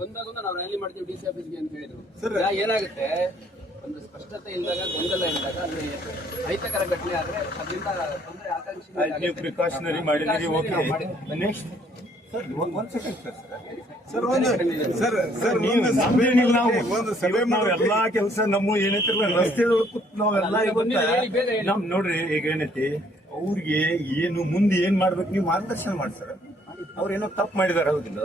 ಬಂದಾಗ ನಾವು ರ್ಯಾಲಿ ಮಾಡ್ತೀವಿ ಡಿ ಸಿ ಆಫೀಸ್ಗೆ ಅಂತ ಹೇಳಿದ್ರು. ಯಾ- ಏನಾಗುತ್ತೆ? ಒಂದು ಸ್ಪಷ್ಟತೆ ಇಲ್ಲದಾಗ ಗೊಂದಲ ಇಲ್ಲದಾಗ ಅಂದ್ರೆ ಅಹಿತಕರ ಘಟನೆ ಆದ್ರೆ ಅದರಿಂದ ತೊಂದರೆ ಆಕಾಂಕ್ಷಿ ಪ್ರಿಕಾಷನರಿ ಮಾಡಿದಿರಿ ಓಕೆ ನೆಕ್ಸ್ಟ್ ಸರ್ ಒಂದ್ ಸೆಕೆಂಡ್ ಸರ್. ಸರ್ ಒಂದು ಸರ್ ಸರ್ ನೀವು ನಾವು ಒಂದು ಸಭೆ ನಾವು ಎಲ್ಲ ಕೆಲಸ ನಮ್ಮ ಕೂತ್ ನಾವೆಲ್ಲ. ನಮ್ ನೋಡ್ರಿ ಈಗ ಏನೈತಿ? ಅವ್ರಿಗೆ ಏನು ಮುಂದೆ ಏನ್ ಮಾಡ್ಬೇಕು ನೀವು ಮಾರ್ಗದರ್ಶನ ಮಾಡ್ತಾರೆ ಅವ್ರು ಏನೋ ತಪ್ಪು ಮಾಡಿದಾರೆ, ಹೌದಿಲ್ಲ.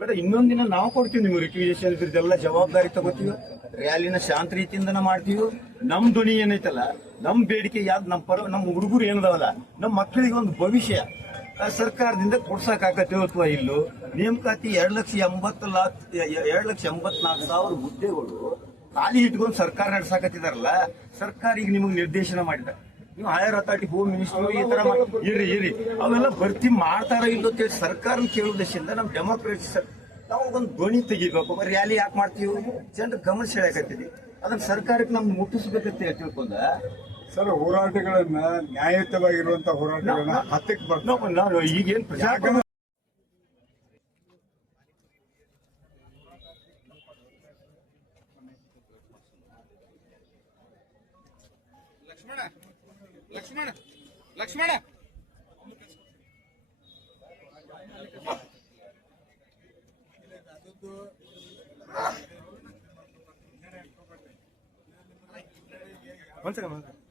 ಬಟ್ ಇನ್ನೊಂದಿನ ನಾವು ಕೊಡ್ತೀವಿ ನಿಮ್ಗೆ ರಿಕ್ವಿಜೇಷನ್ ಇದ್ರದ್ದೆಲ್ಲ ಜವಾಬ್ದಾರಿ ತಗೋತೀವಿ. ರ್ಯಾಲಿನ ಶಾಂತ ರೀತಿಯಿಂದನ ಮಾಡ್ತೀವಿ. ನಮ್ ಧ್ವನಿ ಏನೈತಲ್ಲ, ನಮ್ ಬೇಡಿಕೆ ಯಾವ್ದು ನಮ್ಮ ಪರ ನಮ್ಮ ಹುಡುಗರು ಏನದವಲ್ಲ ನಮ್ಮ ಮಕ್ಕಳಿಗೆ ಒಂದು ಭವಿಷ್ಯ. ಸರ್ಕಾರದಿಂದ ಕೊಡ್ಸಕ್ ಆಗತ್ತೆ ಅಥವಾ ಇಲ್ಲೋ, ನೇಮಕಾತಿ ಎರಡು ಲಕ್ಷ ಎಂಬತ್ತು ಲಕ್ಷ ಎರಡ್ ಲಕ್ಷ ಎಂಬತ್ನಾಲ್ಕು ಸಾವಿರ ಹುದ್ದೆಗಳು ಖಾಲಿ ಇಟ್ಕೊಂಡು ಸರ್ಕಾರ ನಡ್ಸಾಕತ್ತಿದಾರಲ್ಲ, ಸರ್ಕಾರ ಈಗ ನಿಮಗೆ ನಿರ್ದೇಶನ ಮಾಡಿದ. ನೀವು ಹೈಯರ್ ಅಥಾರಿಟಿ ಹೋಮ್ ಮಿನಿಸ್ಟರ್ ಈ ತರ ಇರಿ ಇರಿ ಅವೆಲ್ಲ ಭರ್ತಿ ಮಾಡ್ತಾರ ಇಲ್ಲೋ ಅಂತೇಳಿ ಸರ್ಕಾರ ಕೇಳುವುದರಿಂದ ನಮ್ ಡೆಮೋಕ್ರಸಿ ಸರ್ ನಾವು ಒಂದು ಧ್ವನಿ ತೆಗಿಬೇಕು. ರ್ಯಾಲಿ ಯಾಕೆ ಮಾಡ್ತೀವಿ? ಜನರ ಗಮನ ಸೆಳೆಯಕತ್ತಿದ್ವಿ ಅದನ್ನ ಸರ್ಕಾರಕ್ಕೆ ನಮ್ಗೆ ಮುಟ್ಟಿಸ್ಬೇಕಂತ ತಿಳ್ಕೊಂಡ ಸರ್ ಹೋರಾಟಗಳನ್ನ ನ್ಯಾಯಯುತವಾಗಿರುವಂತ ಹೋರಾಟಗಳನ್ನ ಹತ್ತಕ್ಕೆ ಬರ್ತಾರೆ ನಾವು ನಾನು ಈಗೇನ್ ಪ್ರಜಾಗಮ ಲಕ್ಷ್ಮಣ ಲಕ್ಷ್ಮಣ ಲಕ್ಷ್ಮಣ. ಸರಿ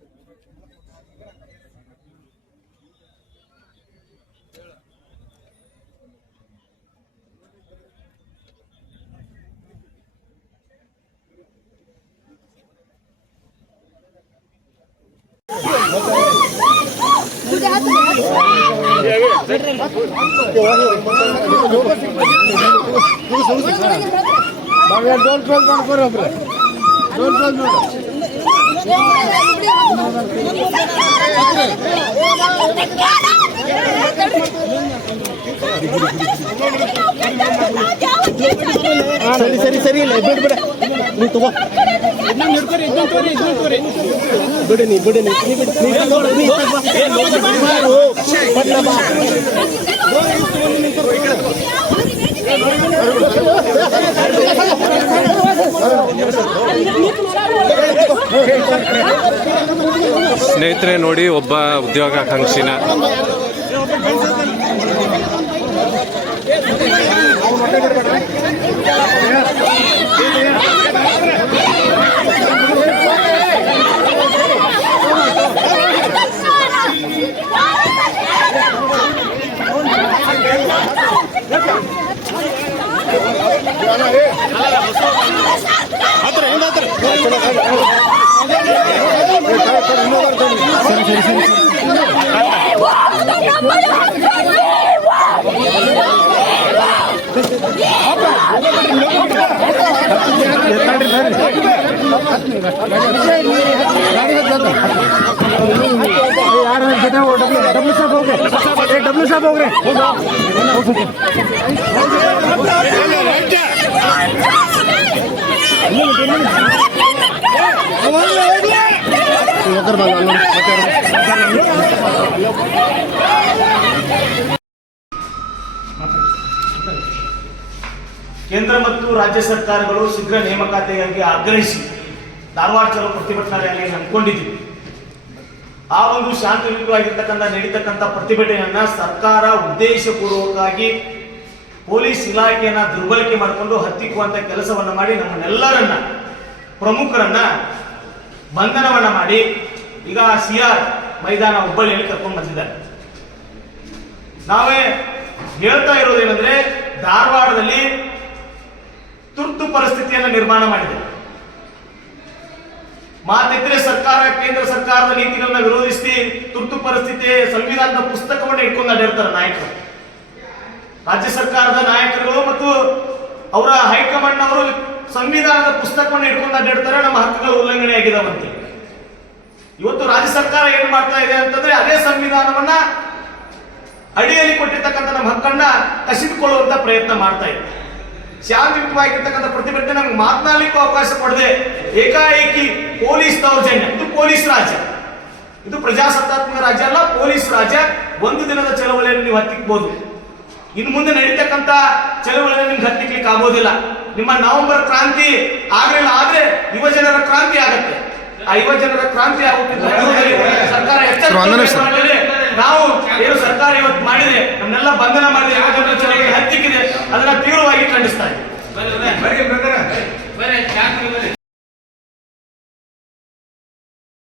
ಸರಿ ಸರಿ ಇಲ್ಲ ಬಿಡು ಬಿಡ ನೀ ತಗೋ ನೀ ನೀ. ಸ್ನೇಹಿತರೆ ನೋಡಿ ಒಬ್ಬ ಉದ್ಯೋಗಾಕಾಂಕ್ಷಿನ. यार डब्ल्यू साहब हो गए डब्ल्यू साहब हो गए ಕೇಂದ್ರ ಮತ್ತು ರಾಜ್ಯ ಸರ್ಕಾರಗಳು ಶೀಘ್ರ ನೇಮಕಾತಿಗಾಗಿ ಆಗ್ರಹಿಸಿ ಧಾರವಾಡ ಚಲೋ ಪ್ರತಿಭಟನಾ ರ್ಯಾಲಿಯನ್ನು ಹಮ್ಮಿಕೊಂಡಿದ್ದೀವಿ ಆ ಒಂದು ಶಾಂತಿಯುತವಾಗಿರ್ತಕ್ಕಂಥ ನಡೀತಕ್ಕಂಥ ಪ್ರತಿಭಟನೆಯನ್ನ ಸರ್ಕಾರ ಉದ್ದೇಶಪೂರ್ವಕವಾಗಿ ಪೊಲೀಸ್ ಇಲಾಖೆಯನ್ನ ದುರ್ಬಳಕೆ ಮಾಡಿಕೊಂಡು ಹತ್ತಿಕ್ಕುವಂತ ಕೆಲಸವನ್ನ ಮಾಡಿ ನಮ್ಮನ್ನೆಲ್ಲರನ್ನ, ಪ್ರಮುಖರನ್ನ ಬಂಧನವನ್ನ ಮಾಡಿ ಈಗ ಸಿ ಆರ್ ಮೈದಾನ ಹುಬ್ಬಳ್ಳಿಯಲ್ಲಿ ಕರ್ಕೊಂಡು ಬಂದಿದ್ದಾರೆ. ನಾವೇ ಹೇಳ್ತಾ ಇರೋದೇನೆಂದ್ರೆ ಧಾರವಾಡದಲ್ಲಿ ತುರ್ತು ಪರಿಸ್ಥಿತಿಯನ್ನು ನಿರ್ಮಾಣ ಮಾಡಿದೆ. ಮಾತಿದ್ರೆ ಸರ್ಕಾರ, ಕೇಂದ್ರ ಸರ್ಕಾರದ ನೀತಿಗಳನ್ನ ವಿರೋಧಿಸಿ ತುರ್ತು ಪರಿಸ್ಥಿತಿ, ಸಂವಿಧಾನದ ಪುಸ್ತಕವನ್ನು ಇಟ್ಕೊಂಡು ಅಡ್ಡಿರ್ತಾರೆ ನಾಯಕರು. ರಾಜ್ಯ ಸರ್ಕಾರದ ನಾಯಕರುಗಳು ಮತ್ತು ಅವರ ಹೈಕಮಾಂಡ್ ಅವರು ಸಂವಿಧಾನದ ಪುಸ್ತಕವನ್ನು ಇಟ್ಕೊಂಡು ಅಡ್ಡಿಡ್ತಾರೆ. ನಮ್ಮ ಹಕ್ಕುಗಳ ಉಲ್ಲಂಘನೆ ಆಗಿದಾವಂತೆ ಇವತ್ತು ರಾಜ್ಯ ಸರ್ಕಾರ ಏನ್ ಮಾಡ್ತಾ ಇದೆ ಅಂತಂದ್ರೆ ಅದೇ ಸಂವಿಧಾನವನ್ನ ಅಡಿಯಲ್ಲಿ ಕೊಟ್ಟಿರ್ತಕ್ಕಂಥ ನಮ್ಮ ಹಕ್ಕನ್ನ ಕಸಿದುಕೊಳ್ಳುವಂತ ಪ್ರಯತ್ನ ಮಾಡ್ತಾ ಇದೆ. ಶಾಂತಿಯುತವಾಗಿರ್ತಕ್ಕಂಥ ಪ್ರತಿಭಟನೆ ನಮ್ಗೆ ಮಾತನಾಡಲಿಕ್ಕೆ ಅವಕಾಶ ಕೊಡದೆ ಏಕಾಏಕಿ ಪೊಲೀಸ್ ದೌರ್ಜನ್ಯ. ಇದು ಪೊಲೀಸ್ ರಾಜ್ಯ. ಇದು ಪ್ರಜಾಸತ್ತಾತ್ಮಕ ರಾಜ್ಯ ಅಲ್ಲ, ಪೊಲೀಸ್ ರಾಜ್ಯ. ಒಂದು ದಿನದ ಚಳವಳಿಯನ್ನು ನೀವು ಹತ್ತಿಕ್ಬೋದು. ಇನ್ನು ಮುಂದೆ ನಡೀತಕ್ಕಂತ ಚಳವಳಿಯನ್ನು ನಿಮ್ಗೆ ಹತ್ತಿಕ್ಲಿಕ್ಕೆ ಆಗೋದಿಲ್ಲ. ನಿಮ್ಮ ನವೆಂಬರ್ ಕ್ರಾಂತಿ ಆಗಲಿಲ್ಲ ಆದ್ರೆ ಯುವ ಜನರ ಕ್ರಾಂತಿ ಆಗತ್ತೆ. ಆ ಯುವ ಜನರ ಕ್ರಾಂತಿ ಆಗುತ್ತೆ ಸರ್ಕಾರ ಎಚ್ಚರಿಕೆ ನಾವು ಏನು ಸರ್ಕಾರ ಇವತ್ತು ಮಾಡಿದೆ ನಮ್ನೆಲ್ಲ ಬಂಧನ ಮಾಡಿದೆ ಯುವ ಜನರ ಚಳವಳಿ ಹತ್ತಿಕ್ಕಿದೆ. ಅದನ್ನ ತೀವ್ರವಾಗಿ ಖಂಡಿಸ್ತಾ ಇದ್ದೀವಿ